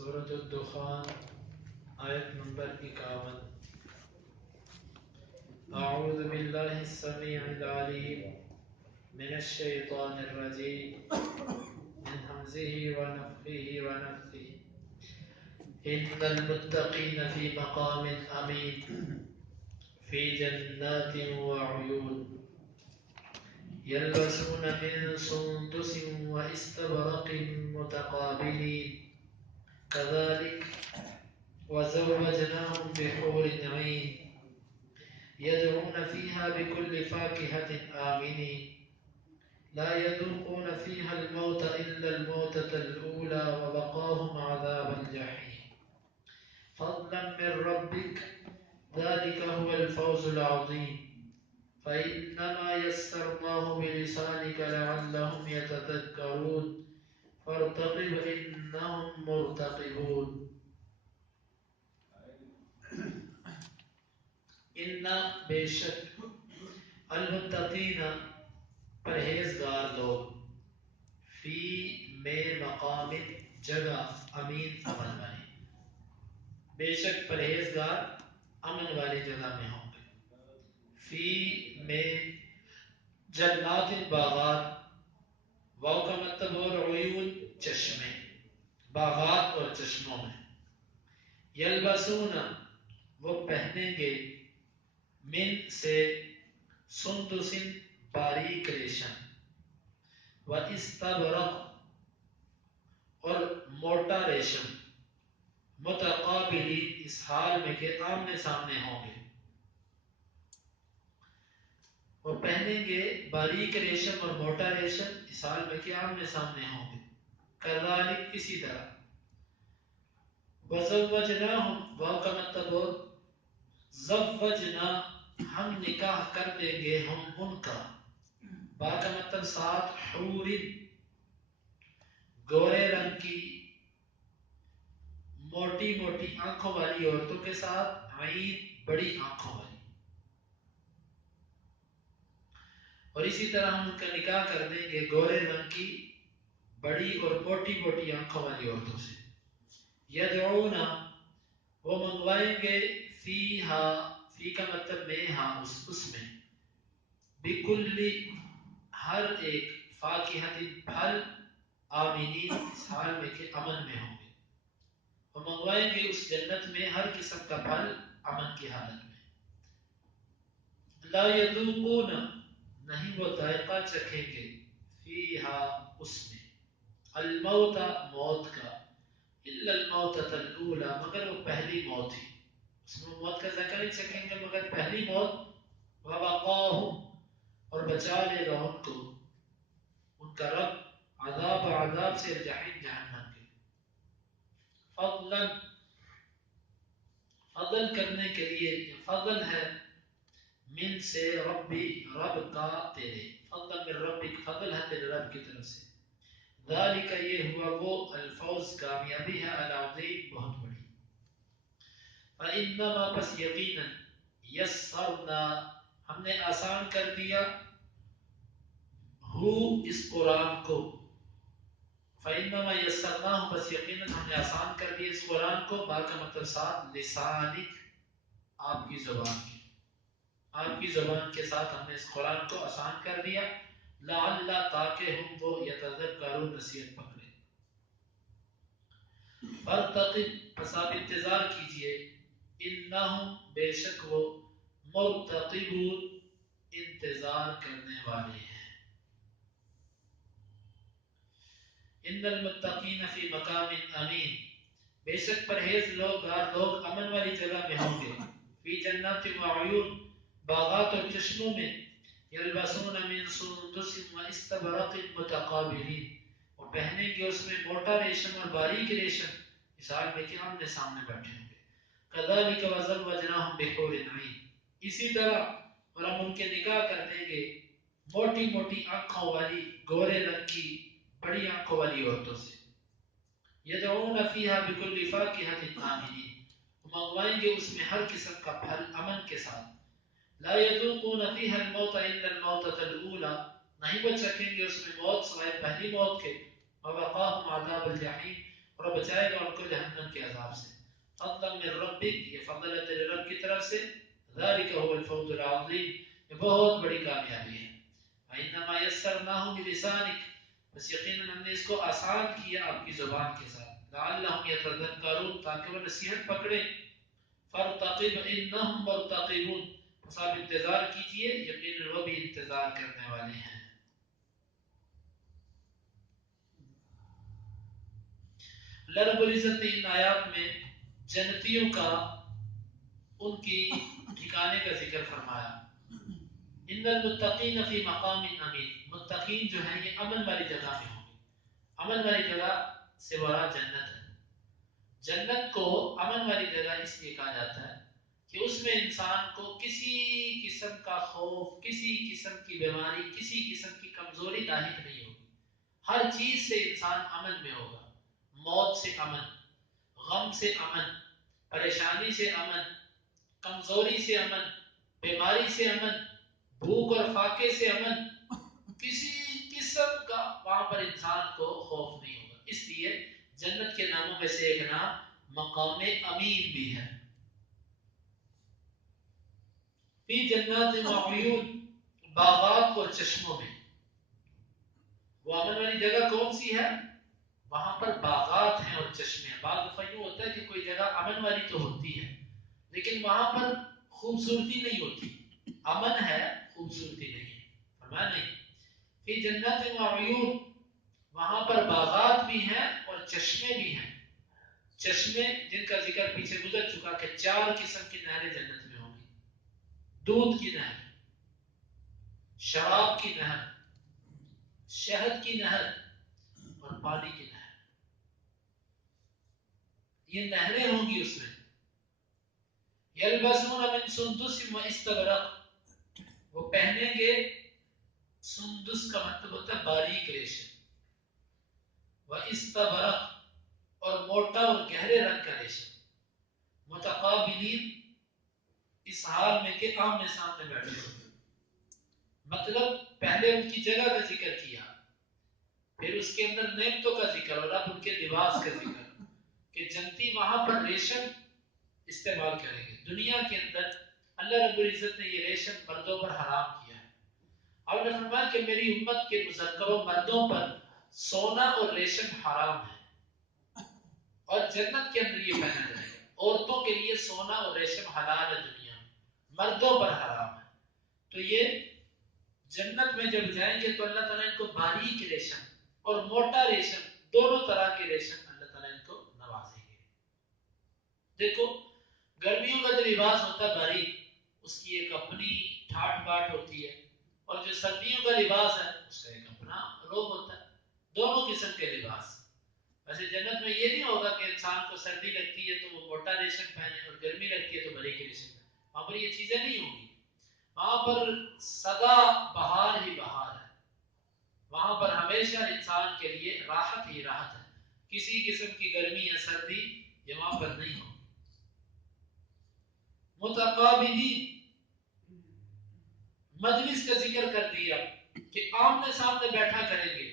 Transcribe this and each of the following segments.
سورة الدخان آیت نمبر 51. اعوذ باللہ السمیع العلیم من الشیطان الرجیم من همزه ونفخه ونفثه ان المتقین فی مقام امین فی جنات وعیون يلبسون من سندس واستبرق متقابلين كذلك وزوجناهم بحور عين يدعون فيها بكل فاكهة آمنين لا يذوقون فيها الموت إلا الموتة الأولى ووقاهم عذاب الجحيم فضلا من ربك ذلك هو الفوز العظيم فإنما يسرناه بلسانك لعلهم يتذكرون فارتقب إنهم مرتقبون. ان بے شک المتقین پرہیزگار لوگ فی میں مقام جگہ امین امن والے، بے شک پرہیزگار امن والی جگہ میں ہوں گے. فی میں جنات باغات، واو کا مطلب اور عیون چشمے، باغات اور چشموں میں. یلبسون وہ پہنیں گے، من سے سندس باریک ریشم، و استبرق اور موٹا ریشم، متقابلین اس حال میں کہ آمنے سامنے ہوں گے. وہ پہنیں گے باریک ریشم اور موٹا ریشم اس حال میں کہ آمنے سامنے ہوں گے. کذالک اسی طرح. وزوجناہم واو کا مطلب اور زوجنا ہم نکاح کر دیں گے ہم ان کا، با کا مطلب ساتھ، حور گورے رنگ کی موٹی موٹی آنکھوں والی عورتوں کے ساتھ، عین بڑی آنکھوں والی. اور اسی طرح ہم ان کا نکاح کر دیں گے گورے رنگ کی بڑی اور موٹی موٹی آنکھوں والی عورتوں سے. یدعون وہ منگوائیں گے، فیہا فی کا مطلب میں، ہاں اس میں، بکل ہر ایک، فاکہت پھل، آمینین اس حال میں کہ امن میں ہوں گے. وہ منگوائیں گے اس جنت میں ہر قسم کا پھل امن کی حالت میں. لا یذوقون نہیں وہ ذائقہ چکھیں گے، فیہا اس میں، الموت موت کا، الا الموتۃ الاولی مگر وہ پہلی موت ہی، اس میں موت کا ذائقہ نہیں چکھیں گے مگر پہلی موت. ووقاہم اور بچا لے گا ان کو ان کا رب عذاب سے، الجحیم جہنم کے. فضلا فضل کرنے کے لیے، فضل ہے من سے، ربی رب کا تیرے، فضل من ربک فضل ہے تیرے رب کی طرف سے. ذالک یہ ہوا وہ، الفوز کامیابی ہے، العظیم بہت بڑی. فإنما پس یقینا، یسرنا ہم نے آسان کر دیا، ہو اس قرآن کو، فإنما یسرناہ بس یقینا ہم نے آسان کر دیا اس قرآن کو، با کا مطلب ساتھ، لسانک آپ کی زبان کی، آپ کی زبان کے ساتھ ہم نے اس قرآن کو آسان کر دیا. لعل تاکہ ہم وہ یتذکرون نصیحت پکڑے. فارتقب پس آپ انتظار کیجئے، انہم بے شک وہ، مرتقبون انتظار کرنے والے ہیں. ان المتقین فی مقام امین بے شک پرہیز لوگ امن والی جگہ میں ہوں گے. فی جنات وعیون باغات اور چشموں میں. یلبسون من سندس واستبرق متقابلین وہ پہنیں گے اس میں موٹا ریشم اور باریک ریشم اس حال میں کہ آمنے سامنے بیٹھے ہوں گے. کذالک وزوجناہم بحور عین اسی طرح اور ہم ان کے نکاح کر دیں گے موٹی موٹی آنکھوں والی گورے رنگ کی بڑی آنکھوں والی عورتوں سے. یدعون فیہا بکل فاکہۃ آمنین منگوائیں گے اس میں ہر قسم کا پھل امن کے ساتھ. لا یذوقون فیہا الموت الا الموتۃ الاولی نہیں وہ چکھیں گے اس میں موت سوائے پہلی موت کے. ووقاہم عذاب الجحیم اور بچائے گا ان کو جہنم کے عذاب سے. فضلا من ربک، یہ فضل ہے تیرے رب کی طرف سے. ذالک هو الفوز العظیم، یہ بہت بڑی کامیابی ہے. وَإِنَّمَا يَسَّرْنَاهُ بِلِسَانِكَ، بس یقیناً ہم نے اس کو آسان کیا آپ کی زبان کے ساتھ. لَعَلَّهُمْ يَتَذَكَّرُونَ، تاکہ وہ نصیحت پکڑے. فَارْتَقِبْ إِنَّهُمْ مُرْتَقِبُونَ، بس آپ انتظار کیجئے، یقیناً وہ بھی انتظار کرنے والے ہیں. اللہ رب العزت نے ان آیات میں جنتیوں کا، ان کی ٹھکانے کا ذکر فرمایا. ان المتقین فی مقام امین، متقین جو ہیں یہ امن والی جگہ میں ہوں گے. امن والی جگہ سے مراد جنت ہے. جنت کو امن والی جگہ اس لیے کہا جاتا ہے کہ اس میں انسان کو کسی قسم کا خوف، کسی قسم کی بیماری، کسی قسم کی کمزوری لاحق نہیں ہوگی. ہر چیز سے انسان امن میں ہوگا. موت سے امن، غم سے امن، پریشانی سے امن، کمزوری سے امن، بیماری سے امن، بھوک اور فاقے سے امن، کسی قسم کا وہاں پر انسان کو خوف نہیں ہوگا. اس لیے جنت کے ناموں میں سے ایک نام مقام امین بھی ہے. فی جنات وعیون، باغات اور چشموں میں. وہ امن والی جگہ کون سی ہے؟ وہاں پر باغات ہیں اور چشمے ہیں. بعض دفعہ یوں ہوتا ہے کہ کوئی جگہ امن والی تو ہوتی ہے لیکن وہاں پر خوبصورتی نہیں ہوتی. امن ہے، خوبصورتی نہیں ہے. فرمایا نہیں فی جنات وعیون، وہاں پر باغات بھی ہیں اور چشمے بھی ہیں. چشمے جن کا ذکر پیچھے گزر چکا کہ 4 قسم کی نہریں جنت میں ہوں گی. دودھ کی نہر، شراب کی نہر، شہد کی نہر اور پانی کی نہر. یہ نہریں ہوں گی اس میں. یلبسون من سندس و استبرق، وہ پہنیں گے. سندس کا مطلب ہوتا ہے باریک ریشم، و استبرق اور موٹا اور گہرے رنگ کا ریشم. متقابلین، اس حال میں کہ آمنے سامنے بیٹھے ہوئے. مطلب پہلے ان کی جگہ کا ذکر کیا، پھر اس کے اندر نعمتوں کا ذکر اور اب ان کے لباس کا ذکر کہ جنتی وہاں پر ریشم استعمال کریں گے. دنیا کے اندر اللہ رب العزت نے یہ ریشم مردوں پر حرام کیا ہے. اور نے فرمایا کہ میری امت کے مذکروں مردوں پر سونا اور ریشم حرام ہے، اور جنت کے اندر یہ پہنا جائے گا. عورتوں کے لیے سونا اور ریشم حلال ہے دنیا میں، مردوں پر حرام ہے. تو یہ جنت میں جب جائیں گے تو اللہ تعالیٰ ان کو باریک ریشم اور موٹا ریشم، دونوں طرح کے ریشم اللہ تعالیٰ ان کو نوازیں گے. دیکھو گرمیوں کا جو لباس ہوتا ہے باریک، اس کی ایک اپنی ٹھاٹ باٹ ہوتی ہے، اور جو سردیوں کا لباس ہے اس کا ایک اپنا روب ہوتا ہے. دونوں قسم کے لباس. ویسے جنت میں یہ نہیں ہوگا کہ انسان کو سردی لگتی ہے تو وہ موٹا ریشم پہنے اور گرمی لگتی ہے تو باریک ریشم پہنے. وہاں پر یہ چیزیں نہیں ہوں گی. وہاں پر سدا بہار ہی بہار ہے. وہاں پر ہمیشہ انسان کے لیے راحت ہی راحت ہے. کسی قسم کی گرمی یا سردی یہ وہاں پر نہیں ہوگی. متقابلین، مجلس کا ذکر کر دیا کہ آمنے سامنے بیٹھا کریں گے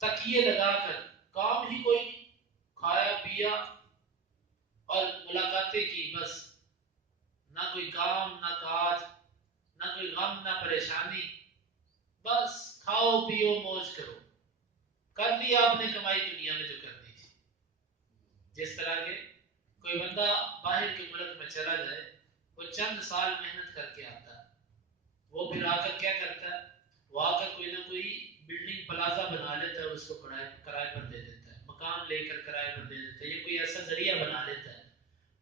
تکیے لگا کر. کام ہی کوئی کھایا پیا اور ملاقاتیں کی، بس نہ کوئی کام نہ کاج، نہ کوئی غم نہ پریشانی، بس کھاؤ پیو موج کرو. کر لی آپ نے کمائی دنیا میں جو کرنی تھی. جس طرح کے کوئی بندہ باہر کے ملک میں چلا جائے، وہ چند سال محنت کر کے آتا ہے، وہ پھر آ کر کیا کرتا ہے، وہ آ کر کوئی نہ کوئی بلڈنگ پلازا بنا لیتا ہے، اس کو کرائے پر دے دیتا ہے، مکان لے کر کرائے پر دے دیتا ہے، یا کوئی ایسا ذریعہ بنا لیتا ہے،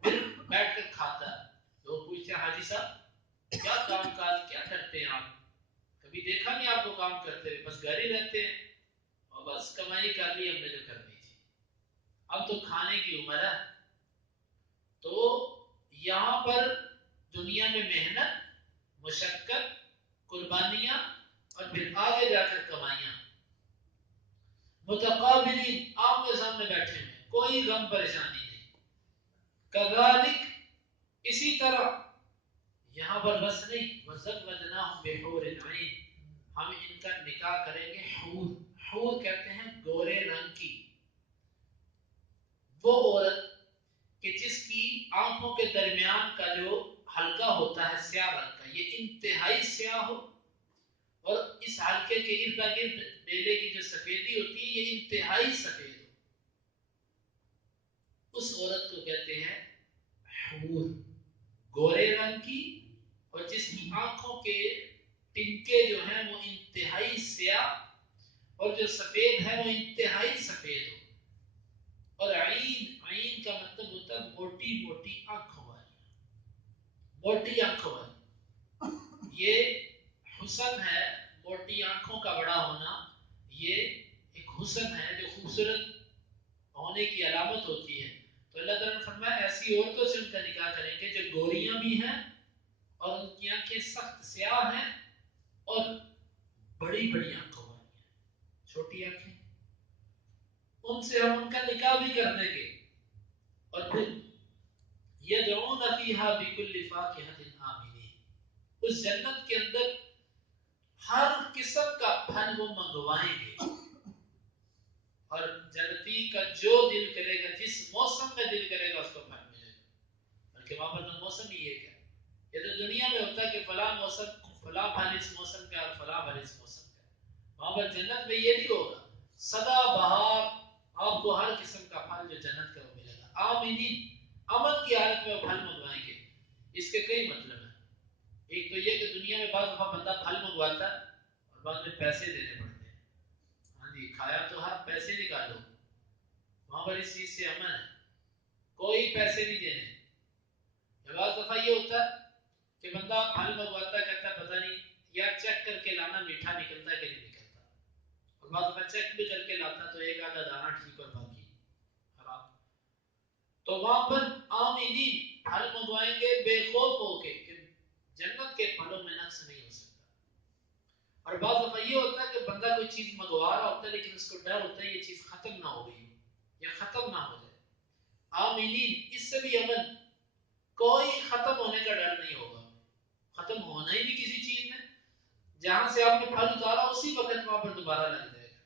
پھر بیٹھ کر کھاتا ہے. لوگ پوچھتے ہیں حاجی صاحب کیا کام کاج کیا کرتے ہیں آپ؟ کبھی دیکھا نہیں آپ کو کام کرتے ہوئے، بس گھر ہی رہتے ہیں اور بس کمائی کر لی ہم نے جو کرنی تھی، اب تو کھانے کی عمر ہے. تو یہاں پر دنیا میں محنت، مشقت، قربانیاں اور پھر آگے جا کر کمائیاں. متقابلین، آمنے سامنے بیٹھے ہوئے، کوئی غم پریشانی نہیں. کذالک، اسی طرح یہاں پر بس نہیں، وزوجناہم بحور عین، ہم ان کا نکاح کریں گے حور. حور کہتے ہیں گورے رنگ کی. انتہائی سیاہ ہو اور اس حلقے کے ارد گرد بیلے کی جو سفیدی ہوتی ہے یہ انتہائی سفید ہو، اس عورت کو کہتے ہیں حور، گورے رنگ کی اور جس کی آنکھوں کے ٹنکے جو ہیں وہ انتہائی سیاہ اور جو سفید ہے وہ انتہائی سفید ہو، اور عین کا مطلب ہوتا ہے موٹی موٹی آنکھوں والی، موٹی آنکھوں والی۔ یہ حسن ہے، موٹی آنکھوں کا بڑا ہونا یہ ایک حسن ہے جو خوبصورت ہونے کی علامت ہوتی ہے۔ تو اللہ تعالیٰ نے فرمایا ایسی عورتوں سے ان کا نکاح کریں گے جو گوریاں بھی ہیں اور ان کی آنکھیں سخت سیاہ ہیں اور بڑی بڑی آنکھوں والی ہیں، چھوٹی آنکھیں، ان سے ہم ان کا نکاح بھی کر دیں گے۔ اور پھر یدعون فیہا بکل فاکہۃ آمنین، اس جنت کے اندر ہر قسم کا پھل وہ منگوائیں گے، اور جنتی کا جو دل کرے گا، جس موسم میں دل کرے گا اس کو پھل ملے گا، بلکہ وہاں پر تو موسم ہی ایک ہے۔ یہ تو دنیا میں ہوتا ہے کہ فلاں موسم فلاں پھل اس موسم کا اور فلاں پھل اس موسم کا، وہاں پر جنت میں یہ نہیں ہوگا، سدا بہار آپ کو ہر قسم کا پھل جو جنت کا وہ ملے گا۔ آمینین، امن کی حالت میں وہ پھل منگوائیں گے۔ اس کے کئی مطلب ہیں، ایک تو یہ کہ دنیا میں بعض دفعہ بندہ پھل منگواتا ہے اور بعد میں پیسے دینے پڑتے ہیں، ہاں جی کھایا تو ہر پیسے نکالو، وہاں پر اس چیز سے امن ہے، کوئی پیسے نہیں دینے۔ بعض دفعہ یہ ہوتا ہے کہ بندہ پھل منگواتا ہے، کہتا ہے پتہ نہیں یا چیک کر کے لانا میٹھا نکلتا ہے کہ نہیں نکلتا، اور بعض دفعہ چیک بھی کر کے لاتا تو ایک آدھا دانہ ٹھیک اور باقی خراب۔ تو وہاں پر آمینین، پھل منگوائیں گے بے خوف ہو کے کہ جنت کے پھلوں میں نقص نہیں ہو سکتا۔ اور بعض دفعہ یہ ہوتا ہے کہ بندہ کوئی چیز منگوا رہا ہوتا ہے لیکن اس کو ڈر ہوتا ہے یہ چیز ختم نہ ہو گئی ہو یا ختم نہ ہو جائے۔ آمینین، اس سے بھی امن، کوئی ختم ہونے کا ڈر نہیں ہوگا، ختم ہونا ہی نہیں کسی چیز میں، جہاں سے آپ نے پھل اتارا اسی وقت وہاں پر دوبارہ لگ جائے گا،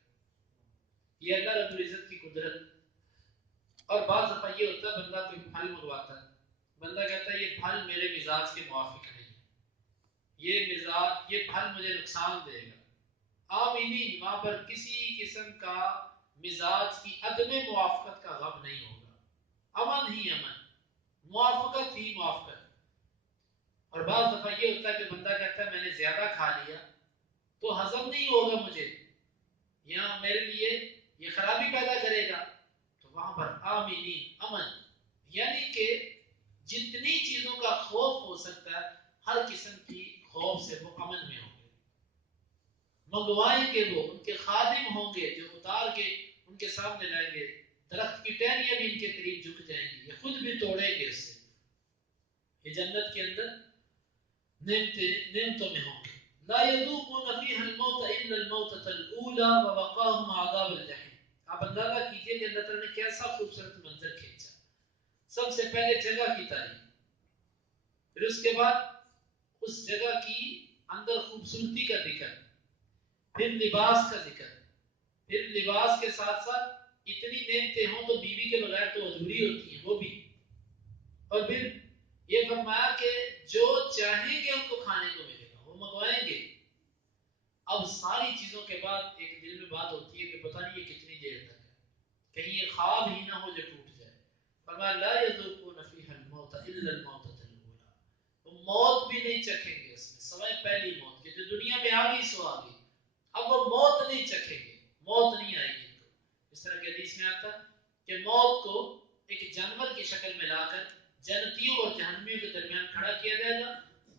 یہ اللہ رب العزت کی قدرت۔ اور بعض دفعہ یہ ہوتا ہے بندہ کوئی پھل منگواتا ہے، بندہ کہتا ہے یہ پھل میرے مزاج کے موافق نہیں ہے، یہ پھل مجھے نقصان دے گا۔ آمینین، وہاں پر کسی قسم کا مزاج کی عدم موافقت کا غم نہیں ہوگا، امن ہی امن، موافقت ہی موافقت۔ اور بعض دفعہ یہ ہوتا ہے کہ بندہ کہتا ہے میں نے زیادہ کھا لیا تو ہضم نہیں ہوگا مجھے یا میرے لیے یہ خرابی پیدا کرے گا، تو وہاں پر آمینین، امن، یعنی کہ جتنی چیزوں کا خوف ہو سکتا ہے ہر قسم کی خوف سے وہ امن میں ہوں گے۔ منگوائیں گے وہ، ان کے خادم ہوں گے جو اتار کے ان کے سامنے لائیں گے، درخت کی ٹہنیاں بھی ان کے قریب جھک جائیں گی، یہ خود بھی توڑیں گے اس سے۔ یہ جنت کے اندر نعمتوں میں ہوں گے۔ لا يذوقون فيها الموت الا الموتة الاولى ووقاهم عذاب الجحيم۔ آپ اندازہ کیجئے کہ اللہ تعالیٰ نے کیسا خوبصورت منظر کھینچا، سب سے پہلے جگہ کی تعریف، پھر اس کے بعد اس جگہ کی اندر خوبصورتی کا ذکر، پھر لباس کا ذکر، پھر لباس کے ساتھ ساتھ اتنی نعمتیں ہوں تو بیوی کے بغیر تو ادھوری ہوتی ہیں وہ بھی، اور پھر یہ فرمایا کہ جو چاہیں گے ان کو کھانے کو ملے گا، وہ منگوائیں گے۔ اب ساری چیزوں کے بعد ایک دل میں بات ہوتی ہے کہ پتہ نہیں یہ کتنی دیر تک ہے، کہیں یہ خواب ہی نہ ہو جو ٹوٹ جائے۔ فرمایا لا يذوقون فيها الموت الا الموتة الاولى، وہ موت بھی نہیں چکھیں گے اس میں سوائے پہلی موت کی، جو دنیا میں آ گئی سو آ گئی، اب وہ موت نہیں چکھیں گے، موت نہیں آئے گی ان کو۔ اس طرح کے حدیث میں آتا کہ موت کو ایک جانور کی شکل میں لا کر جنتیوں اور جہنمیوں کے درمیان کھڑا کیا جائے گا،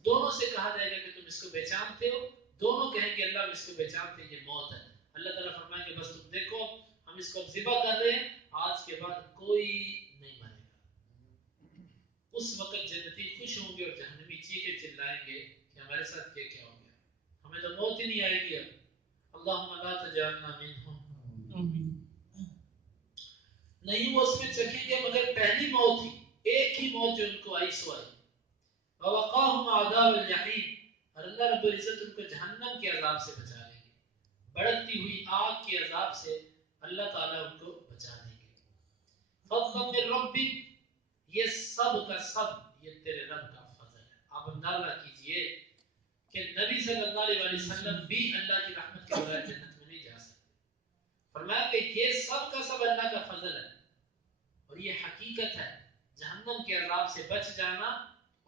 دونوں سے کہا جائے گا کہ تم اس کو پہچانتے ہو، دونوں کہیں گے اللہ ہم اس کو پہچانتے ہیں، یہ موت ہے۔ اللہ تعالیٰ فرمائیں گے بس تم دیکھو ہم اس کو ذبح کر رہے ہیں، آج کے بعد کوئی نہیں مرے گا۔ اس وقت جنتی خوش ہوں گے اور جہنمی چیخے چلائیں گے کہ ہمارے ساتھ کیا ہو گیا، ہمیں تو موت ہی نہیں آئے گی اب، اللہم لا تجعلنا منہم۔ نہیں وہ اس میں چکھیں گے مگر پہلی موت ہی، ایک ہی موت جو ان کو آئی سو آئی۔ وَوَقَاهُمْ عَذَابَ الْجَحِيمِ، اور اللہ رب العزت ان کو جہنم کے عذاب سے بچا لیں گے، بڑکتی ہوئی آگ کے عذاب سے اللہ تعالیٰ ان کو بچا لیں گے۔ فَضْلًا مِّن رَبِّكَ، یہ سب کا سب یہ تیرے رب کا فضل ہے۔ آپ اندازہ کیجئے کہ نبی صلی اللہ علیہ وسلم بھی اللہ کی رحمت کے بغیر جنت میں نہیں جا سکتے. فرمایا کہ یہ سب کا سب اللہ کا فضل ہے اور یہ حقیقت ہے. جہنم کے عذاب سے بچ جانا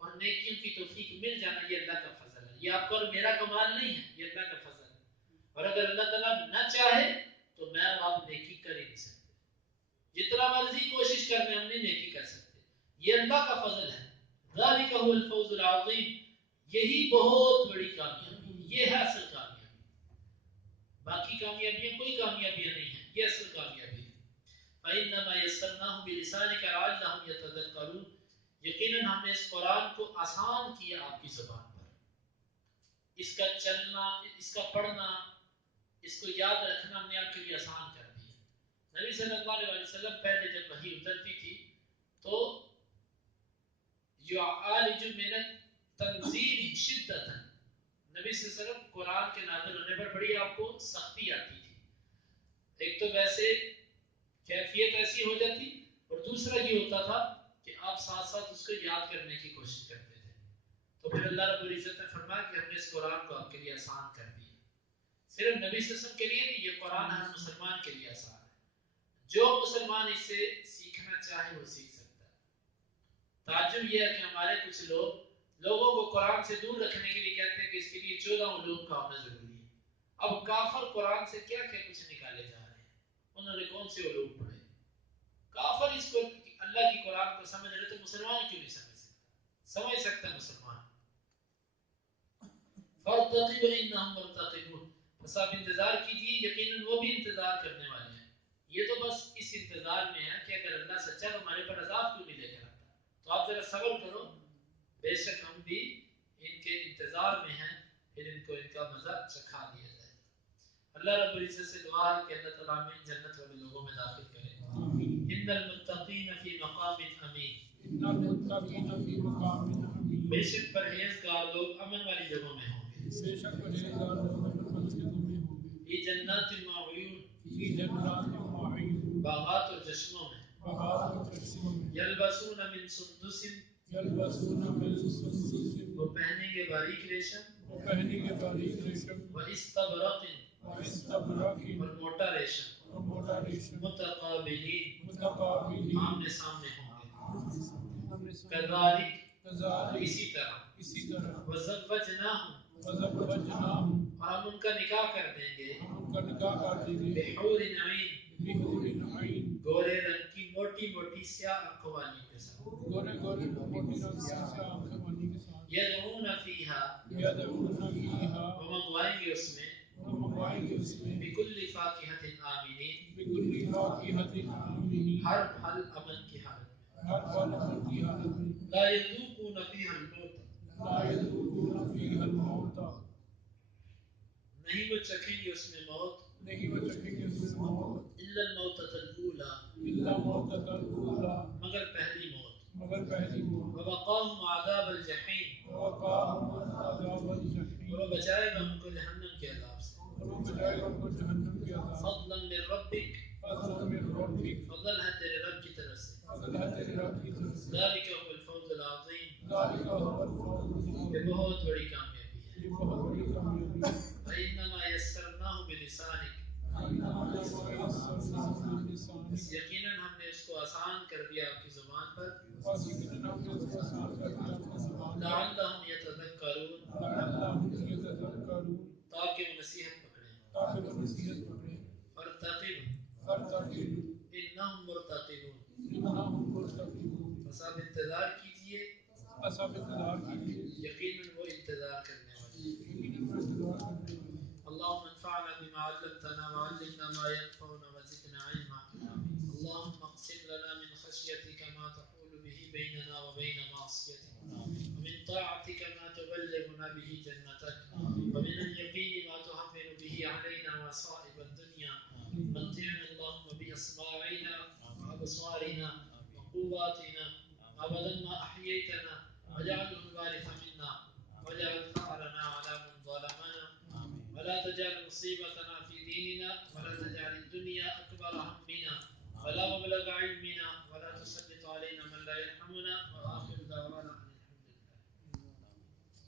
اور نیکیوں کی توفیق مل جانا یہ اللہ کا فضل ہے. یہ آپ کا اور میرا کمال نہیں ہے, یہ اللہ کا فضل ہے. اور اگر اللہ تعالیٰ نہ چاہے تو میں اور آپ نیکی کر ہی نہیں سکتے. جتنا مرضی کوشش کرنے ہم نہیں نیکی کر سکتے. یہ اللہ کا فضل ہے. ذالک هو الفوز العظیم. یہی بہت بڑی کامیابی, یہ ہے اصل کامیابی. باقی کامیابیاں کوئی کامیابیاں نہیں ہیں, یہ اصل کامیابی ہے. فإنما يسرناه بلسانك لعلهم يتذكرون. یقیناً ہم نے اس قرآن کو آسان کیا آپ کی زبان پر. اس کا چلنا, اس کا پڑھنا, اس کو یاد رکھنا ہم نے آپ کے لیے آسان کر دیا. نبی صلی اللہ علیہ وسلم پہلے جب وحی اترتی تھی تو يعالج من التنزيل شدة, نبی صلی اللہ علیہ وسلم قرآن کے نازل ہونے پر بڑی آپ کو سختی آتی تھی. ایک تو ویسے کیفیت ایسی ہو جاتی, اور دوسرا یہ ہوتا تھا کہ آپ ساتھ ساتھ اس کو یاد کرنے کی کوشش کرتے تھے. تو پھر اللہ رب العزت نے فرمایا کہ ہم نے اس قرآن کو آپ کے لیے آسان کر دیا. صرف نبی صلی اللہ علیہ وسلم کے لیے نہیں, یہ قرآن ہر مسلمان کے لیے آسان ہے. جو مسلمان اس سے سیکھنا چاہے وہ سیکھ سکتا ہے. تعجب یہ ہے کہ ہمارے کچھ لوگوں کو قرآن سے دور رکھنے کے لیے کہتے ہیں کہ اس کے لیے 14 علوم کا ہونا ضروری ہے. اب کافر قرآن سے کیا کیا کچھ نکالے جا رہے ہیں, انہوں نے کون سے علوم پڑھے؟ کافر اس کو اللہ کی قرآن کو سمجھ رہے تو مسلمان کیوں نہیں سمجھ سکتا؟ سمجھ سکتا مسلمان. فارتقب انہم مرتقبون. بس آپ انتظار کیجیے, یقیناً وہ بھی انتظار کرنے والے ہیں. یہ تو بس اس انتظار میں ہے کہ اگر اللہ سچا تو ہمارے پر عذاب کیوں نہیں لے کر آتا. تو آپ ذرا صبر کرو, بے شک ہم بھی ان کے انتظار میں ہیں, پھر ان کو ان کا مزہ چکھا دیا جائے. اللہ رب العزت سے دعا ہے کہ اللہ تعالیٰ ہمیں جنت والے لوگوں میں داخل کرے. ان المتقین فی مقام امین. بے شک پرہیزگار لوگ امن والی جگہوں میں ہوں گے. فی جنات وعیون. باغات اور جشنوں میں. یلبسون من سندس. وہ پہنیں گے باریک ریشم. واستبرق. اور موٹا ریشم. متقابلین. آمنے سامنے ہوں گے. کذالک. اسی طرح. وزوجناہم. اور ہم ان کا نکاح کر دیں گے. بحور عین. گورے رنگ کی موٹی موٹی سیاہ آنکھوں والیوں کے ساتھ. یدعون فیہا. وہ منگوائیں گے اس میں. بکل فاکہۃ آمنین. ہر پھل امن کی حالت میں. لا یذوقون فیہا الموت. نہیں وہ چکھیں گے اس میں موت. الا الموتۃ الاولی. مگر پہلی موت. ووقاہم عذاب الجحیم. اور وہ بچائے گا ان کو جہنم کے عذاب سے. فضلا من ربک. فضل ہے تیرے رب کی طرف سے. ذالک هو الفوز العظیم. یہ بہت بڑی کامیابی ہے. فإنما يسرناه بلسانك. یقیناً ہم نے اس کو آسان کر دیا آپ کی زبان پر. لعلهم يتذكرون. تاکہ وہ نصیحت پکڑیں. فارتقب. انہم مرتقبون. بس آپ انتظار کیجئے, یقیناً وہ انتظار کرنے والے ہیں. اللهم انفعنا بما علمتنا وعلمنا ما ينفعنا وزدنا علما. اللهم اقسم لنا من خشيتك ما تحول به بيننا وبين معصيتك, ومن طاعتك ما تبلغنا به جنتك, ومن اليقين ما تهون به علينا مصائب الدنيا. متعنا اللهم بأسماعنا وأبصارنا وقواتنا أبدا ما أحييتنا, واجعله الوارث منا, واجعل ثأرنا على من ظلمنا, ولا تجعل مصيبتنا في ديننا, ولا تجعل الدنيا أكبر همنا ولا مبلغ علمنا, ولا تسلط علينا من لا يرحمنا.